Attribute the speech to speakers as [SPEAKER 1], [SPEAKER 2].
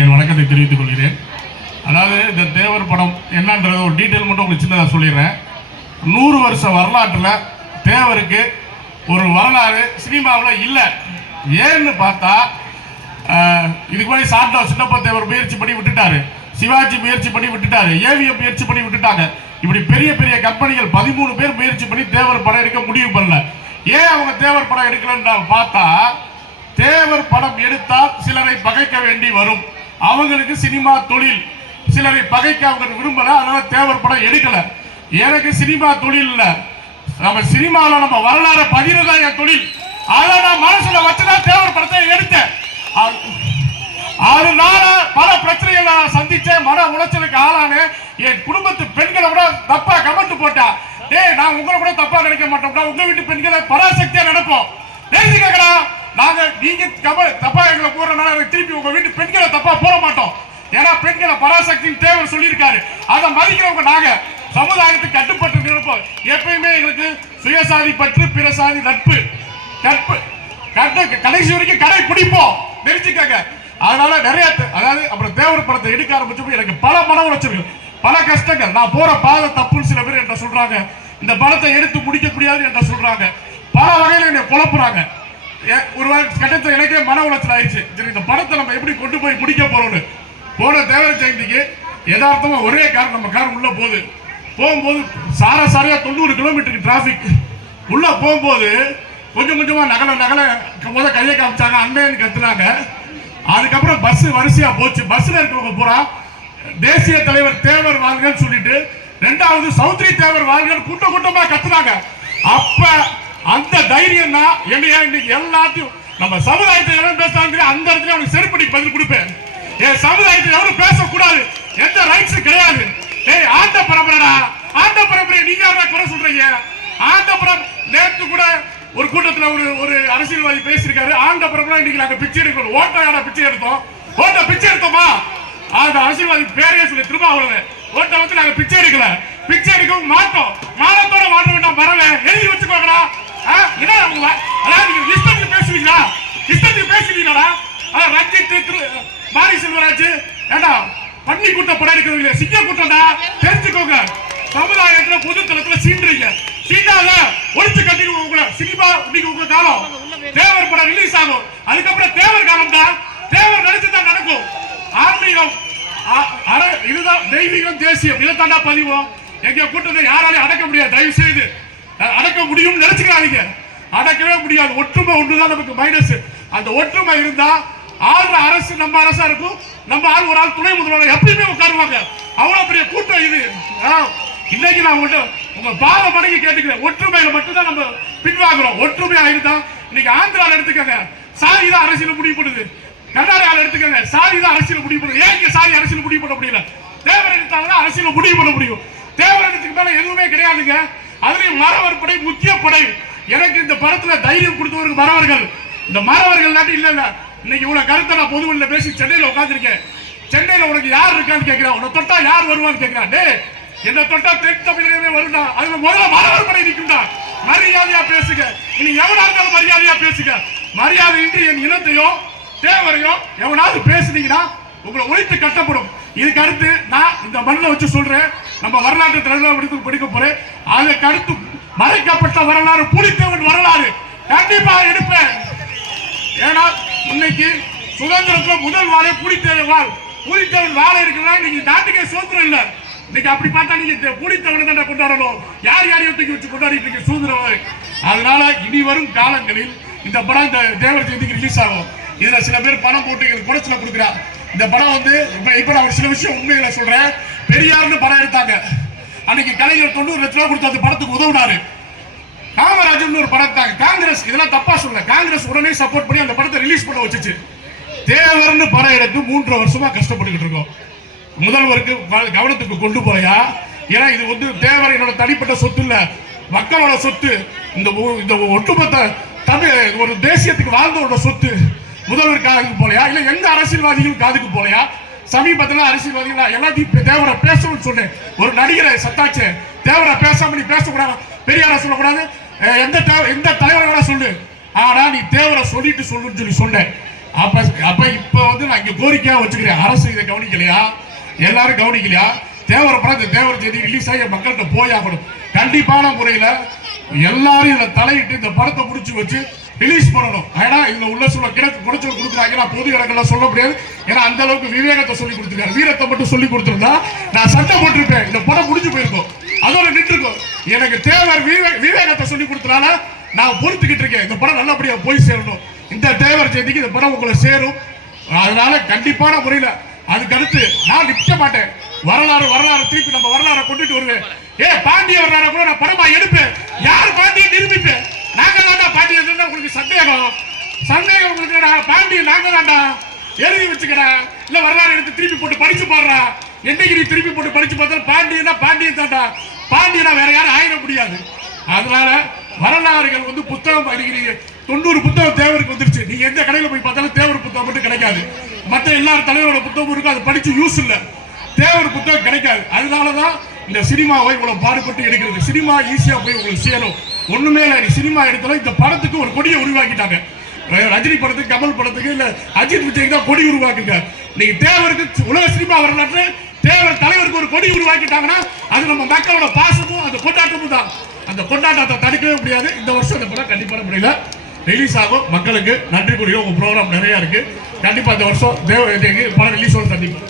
[SPEAKER 1] என் வணக்கத்தை தெரிவித்துக் கொள்கிறேன். அதாவது இந்த தேவர் படம் என்னன்றது ஒரு டீட்டெயில் மட்டும் உங்களுக்கு சின்னதாக சொல்லிடுறேன். நூறு வருஷ வரலாற்றில் தேவருக்கு ஒரு வரலாறு சினிமாவில் இல்லை. ஏன்னு பார்த்தா இதுக்கு முன்னாடி சாண்டா சின்னப்ப தேவர் முயற்சி பண்ணி விட்டுட்டாரு. சிவாஜி முயற்சி பண்ணி விட்டுட்டாரு. ஏவிஎம் முயற்சி பண்ணி விட்டுட்டாங்க. இப்படி பெரிய பெரிய கம்பெனிகள் பதிமூணு பேர் முயற்சி பண்ணி தேவர் படம் எடுக்க முடிவு பண்ணல. ஏன் அவங்க தேவர் படம் எடுக்கலன்னு பார்த்தா தேவர் படம் எடுத்தால் சிலரை பகைக்க வேண்டி வரும். அவங்களுக்கு சினிமா தொழில். சிலரை பகைக்க அவங்க விரும்பல அதனால தேவர் படம் எடுக்கல. எனக்கு சினிமா தொழில் இல்ல. நம்ம சினிமாவில் நம்ம வரலாறு பதினதா என் தொழில். அதை நான் மனசுல வச்சுதான் தேவர் படத்தை எடுத்தேன். அது- அதனால பல பிரச்சனைகள் நான் சந்திச்சேன் மன உளைச்சலுக்கு ஆளானேன். என் குடும்பத்து பெண்களை கூட தப்பா கமெண்ட் போட்டா டேய் நான் உங்களை கூட தப்பா நினைக்க மாட்டோம்டா. உங்க வீட்டு பெண்களை பராசக்தியா நினைப்போம் நேர்த்தி நாங்க நீங்க கம- தப்பா எங்களை போடுறதுனால எனக்கு திருப்பி உங்க வீட்டு பெண்களை தப்பா போட மாட்டோம். ஏன்னா பெண்களை பராசக்தின்னு தேவை சொல்லியிருக்காரு. அதை மதிக்கிறவங்க நாங்க. சமுதாயத்துக்கு கட்டுப்பட்டு இருப்போம் எப்பயுமே எங்களுக்கு சுயசாதி பற்று பிற சாதி நட்பு. நட்பு. கட்டு- கடைசி வரைக்கும் கடை பிடிப்போம். தெரிஞ்சுக்கங்க அதனால நிறைய அதாவது அப்புறம் தேவர் படத்தை எடுக்க ஆரம்பிச்சப்போ எனக்கு பல மன உளைச்சல்கள் பல கஷ்டங்கள். நான் போற பாதை தப்புன்னு சில பேர் என்ன சொல்றாங்க. இந்த படத்தை எடுத்து முடிக்க முடியாது என்ன சொல்றாங்க. பல வகையில என்னை குழப்புறாங்க. ஒரு கட்டத்தில் எனக்கே மன உளைச்சல் ஆயிடுச்சு. சரி இந்த படத்தை நம்ம எப்படி கொண்டு போய் முடிக்க போறோம்னு. போன தேவர் ஜெயந்திக்கு யதார்த்தமா ஒரே கார் நம்ம கார் உள்ள போகுது. போகும்போது சார சாரையா தொண்ணூறு கிலோமீட்டருக்கு டிராஃபிக் உள்ள போகும்போது கொஞ்சம் கொஞ்சமா நகல நகல முத கையை காமிச்சாங்க அண்ணன் கத்துனாங்க. அதுக்கப்புறம் பஸ் வரிசையா போச்சு. பஸ்ல இருக்கவங்க பூரா தேசிய தலைவர் தேவர் வாங்கன்னு சொல்லிட்டு ரெண்டாவது சௌத்ரி தேவர் வாங்கன்னு கூட்டம் கூட்டமா கத்துனாங்க. அப்ப அந்த தைரியம் தான் என்னைய இன்னைக்கு எல்லாத்தையும் நம்ம சமுதாயத்தை எவன் பேசுறாங்க அந்த இடத்துல அவனுக்கு செருப்படி பதில் கொடுப்பேன். என் சமுதாயத்தில் எவனும் பேசக்கூடாது. எந்த ரைட்ஸும் கிடையாது. ஏய் ஆண்ட பரம்பரைடா. ஆண்ட பரம்பரை நீங்க யாரா குறை சொல்றீங்க? ஆண்ட பரம் நேத்து கூட ஒரு கூட்டத்துல ஒரு ஒரு அரசியல்வாதி பேசியிருக்காரு. ஆண்ட பரம்பரை இன்னைக்கு நாங்க பிச்சை எடுக்கணும். ஓட்ட யாரா பிச்சை எடுத்தோம்? ஓட்ட பிச்சை எடுத்தோமா? அந்த அரசியல்வாதி பேரே சொல்லி. திரும்ப அவ்வளவு ஓட்ட வந்து நாங்க பிச்சை எடுக்கல. பிச்சை எடுக்கவும் மாட்டோம். மானத்தோட வாழ வேண்டாம் பரவே எழுதி வச்சுக்கோங்கடா. என்ன உங்க வா- அதாவது நீங்க இஷ்டத்துக்கு பேசுவீங்களா? இஷ்டத்துக்கு பேசுவீங்களா அதான் ரஞ்சித் திரு மாரி செல்வராஜ் ஏண்டா பண்ணி கூட்டம் படம் எடுக்கிறவங்க சிங்க கூட்டம்டா தெரிஞ்சுக்கோங்க. சமுதாயத்துல பொது தளத்துல சீன்றீங்க சீண்டாத ஒழிச்சு கட்டிடுவோம் உங்களை சினிமா இன்னைக்கு உங்க காலம். தேவர் படம் ரிலீஸ் ஆகும். அதுக்கப்புறம் தேவர் காலம் தான் தேவர் நடிச்சு தான் நடக்கும். ஆன்மீகம் ஆ- அற- இதுதான் தெய்வீகம் தேசியம். இதைத்தாண்டா பதிவோம். எங்க கூட்டத்தை யாராலையும் அடக்க முடியாது. தயவு செய்து முடியும்னு நினைச்சுக்கிறாதீங்க. அடக்கவே முடியாது. ஒற்றுமை ஒண்ணுதான் நமக்கு மைனஸ் அந்த ஒற்றுமை இருந்தா ஆள்ற அரசு நம்ம அரசா இருக்கும். நம்ம ஆள் ஒரு ஆள் துணை முதல்வர். எப்பயுமே உட்காருவாங்க. அவ்வளவு பெரிய கூட்டம் இது. இன்னைக்கு நான் உங்கள்கிட்ட உங்க பாத மடங்கி கேட்டுக்கிறேன். ஒற்றுமையில மட்டும்தான் நம்ம பின்வாங்குறோம். ஒற்றுமையா இருந்தா இன்னைக்கு ஆந்திரால எடுத்துக்கங்க. சாதி தான் அரசியல் முடிவு பண்ணுது. கர்நாடகாவில் எடுத்துக்கங்க. சாதி தான் அரசியல் முடிவு பண்ணுது ஏன் இங்க சாதி அரசியல் முடிவு பண்ண முடியல? தேவர் எடுத்தாங்கன்னா அரசியல் முடிவு பண்ண முடியும். தேவர் எடுத்துக்கு மேல எதுவுமே கிடையாதுங்க. அதுலயும் மறவர் படை முக்கிய படை. எனக்கு இந்த படத்துல தைரியம் கொடுத்தவருக்கு மறவர்கள் இந்த மறவர்கள் நாட்டு இல்ல இல்ல. இன்னைக்கு இவ்வளவு கருத்தை நான் பொதுவெளியில பேசி சென்னையில உட்காந்துருக்கேன் சென்னையில உனக்கு யார் இருக்கான்னு கேட்கிறான் உன்னை தொட்டா யார் வருவான்னு கேட்கிறான் என்ன தொட்டா தென் தமிழகமே வருண்டா அதுல முதல்ல மறவர் படை நிற்கும்டா மரியாதையா பேசுங்க. இனி எவனா இருந்தாலும் மரியாதையா பேசுங்க. மரியாதை இன்றி என் இனத்தையோ தேவரையோ எவனாவது பேசுனீங்கன்னா உங்களை ஒழித்து கட்டப்படும். இதுக்கு அடுத்து நான் இந்த மண்ணில் வச்சு சொல்றேன். நம்ம வரலாற்று தலைவர் படிக்க படிக்க போறேன். அதுக்கு அடுத்து மறைக்கப்பட்ட வரலாறு புலித்தேவன் வரலாறு கண்டிப்பா எடுப்பேன். ஏன்னா இன்னைக்கு சுதந்திரத்துல முதல் வாழை புலித்தேவன் வாழ் புலித்தேவன் வாழை இருக்குன்னா இன்னைக்கு நாட்டுக்கே சுதந்திரம் இல்லை. இன்னைக்கு அப்படி பார்த்தா நீங்க புலித்தவனை தான் கொண்டாடணும். யார் யாரையும் தூக்கி வச்சு கொண்டாடிட்டு இருக்கீங்க சுதந்திரம் அதனால இனி வரும் காலங்களில் இந்த படம் இந்த தேவர் ஜெயந்திக்கு ரிலீஸ் ஆகும். இதுல சில பேர் பணம் போட்டு கூட சில கொடுக்குறா. இந்த படம் வந்து இப்ப இப்ப நான் ஒரு சில விஷயம் உண்மைகளை சொல்றேன். பெரியார்னு படம் எடுத்தாங்க. அன்னைக்கு கலைஞர் தொண்ணூறு லட்ச ரூபா கொடுத்து அந்த படத்துக்கு உதவுனாரு. காமராஜன் ஒரு படம் எடுத்தாங்க. காங்கிரஸ் இதெல்லாம் தப்பா சொல்ல காங்கிரஸ் உடனே சப்போர்ட் பண்ணி அந்த படத்தை ரிலீஸ் பண்ண வச்சுச்சு. தேவர்னு படம் எடுத்து மூன்று வருஷமா கஷ்டப்பட்டுக்கிட்டு இருக்கோம். முதல்வருக்கு கவனத்துக்கு கொண்டு போயா. ஏன்னா இது வந்து தேவர் என்னோட தனிப்பட்ட சொத்து இல்ல. மக்களோட சொத்து. இந்த இந்த ஒட்டுமொத்த தமிழ் ஒரு தேசியத்துக்கு வாழ்ந்தவரோட சொத்து. முதல்வர் காதுக்கு போலையா? இல்ல எந்த அரசியல்வாதிகளும் காதுக்கு போலையா? சமீபத்தில் அரசியல்வாதிகள் நான் எல்லாத்தையும் பே- தேவரை பேசணும்னு சொன்னேன். ஒரு நடிகரை சத்தாச்சு. தேவரை பேசாம நீ பேசக்கூடாது. பெரியார சொல்லக்கூடாது. எந்த எந்த தலைவரை சொல்லு. ஆனா நீ தேவரை சொல்லிட்டு சொல்லுன்னு சொல்லி சொன்னேன். அப்ப அப்ப இப்ப வந்து நான் இங்க கோரிக்கையா வச்சுக்கிறேன். அரசு இதை கவனிக்கலையா? எல்லாரும் கவனிக்கலையா? தேவர படம் இந்த தேவர செய்தி ரிலீஸ் ஆகி மக்கள்கிட்ட போய் ஆகணும். கண்டிப்பான முறையில எல்லாரும் இதை தலையிட்டு இந்த படத்தை முடிச்சு வச்சு ரிலீஸ் பண்ணணும். ஏன்னா இதுல உள்ள சொல்ல கிடக்கு குடைச்சல் கொடுக்குறாங்க. நான் பொது இடங்கள்ல சொல்ல முடியாது. ஏன்னா அந்த அளவுக்கு விவேகத்தை சொல்லி கொடுத்துருக்காரு. வீரத்தை மட்டும் சொல்லி கொடுத்துருந்தா நான் சட்டம் போட்டிருப்பேன். இந்த படம் முடிஞ்சு போயிருக்கும். அதோட நின்றுக்கும். எனக்கு தேவர் விவேகத்தை சொல்லி கொடுத்தனால நான் பொறுத்துக்கிட்டு இருக்கேன். இந்த படம் நல்லபடியா போய் சேரணும். இந்த தேவர் ஜெயந்திக்கு இந்த படம் உங்களை சேரும். அதனால கண்டிப்பான முறையில அதுக்கு அடுத்து நான் நிற்க மாட்டேன். வரலாறு வரலாறு திருப்பி நம்ம வரலாறை கொண்டுட்டு வருவேன். ஏ பாண்டிய வரலாறு கூட நான் படமா எடுப்பேன். யார் பாண்டிய நிரூபிப்பேன்? நாங்க தாண்டா பாண்டியன் இருந்தா உங்களுக்கு சந்தேகம். சந்தேகம் உங்களுக்கு பாண்டி பாண்டியன் நாங்க தாண்டா எழுதி வச்சுக்கடா. இல்ல வரலாறு எடுத்து திருப்பி போட்டு படிச்சு பாடுறா. என்னைக்கு நீ திருப்பி போட்டு படிச்சு பார்த்தாலும் பாண்டியன்னா பாண்டியன் தாண்டா பாண்டியனா வேற யாரும் ஆயிட முடியாது. அதனால வரலாறுகள் வந்து புத்தகம் படிக்கிறீங்க. தொண்ணூறு புத்தகம் தேவருக்கு வந்துருச்சு. நீங்க எந்த கடையில போய் பார்த்தாலும் தேவர் புத்தகம் மட்டும் கிடைக்காது. மற்ற எல்லா தலைவரோட புத்தகம் இருக்கும். அதை படிச்சு யூஸ் இல்லை. தேவர் புத்தகம் கிடைக்காது. அதனாலதான் இந்த சினிமாவை இவ்வளவு பாடுபட்டு எடுக்கிறது. சினிமா ஈஸியா போய் உங்களுக்கு சேரும். ஒண்ணுமே இல்லை. நீ சினிமா எடுத்தாலும் இந்த படத்துக்கு ஒரு கொடியை உருவாக்கிட்டாங்க. ரஜினி படத்துக்கு கமல் படத்துக்கு இல்ல அஜித் விஜய்க்கு தான் கொடி உருவாக்குங்க. நீங்க தேவருக்கு உலக சினிமா வரலாற்று தேவர் தலைவருக்கு ஒரு கொடி உருவாக்கிட்டாங்கன்னா அது நம்ம மக்களோட பாசமும் அந்த கொண்டாட்டமும் தான். அந்த கொண்டாட்டத்தை தடுக்கவே முடியாது. இந்த வருஷம் இந்த படம் கண்டிப்பாக முடியல. ரிலீஸ் ஆகும். மக்களுக்கு நன்றி கூறிய உங்க ப்ரோக்ராம் நிறைய இருக்கு. கண்டிப்பா இந்த வருஷம் தேவ படம் ரிலீஸ் சந்திப்போம்.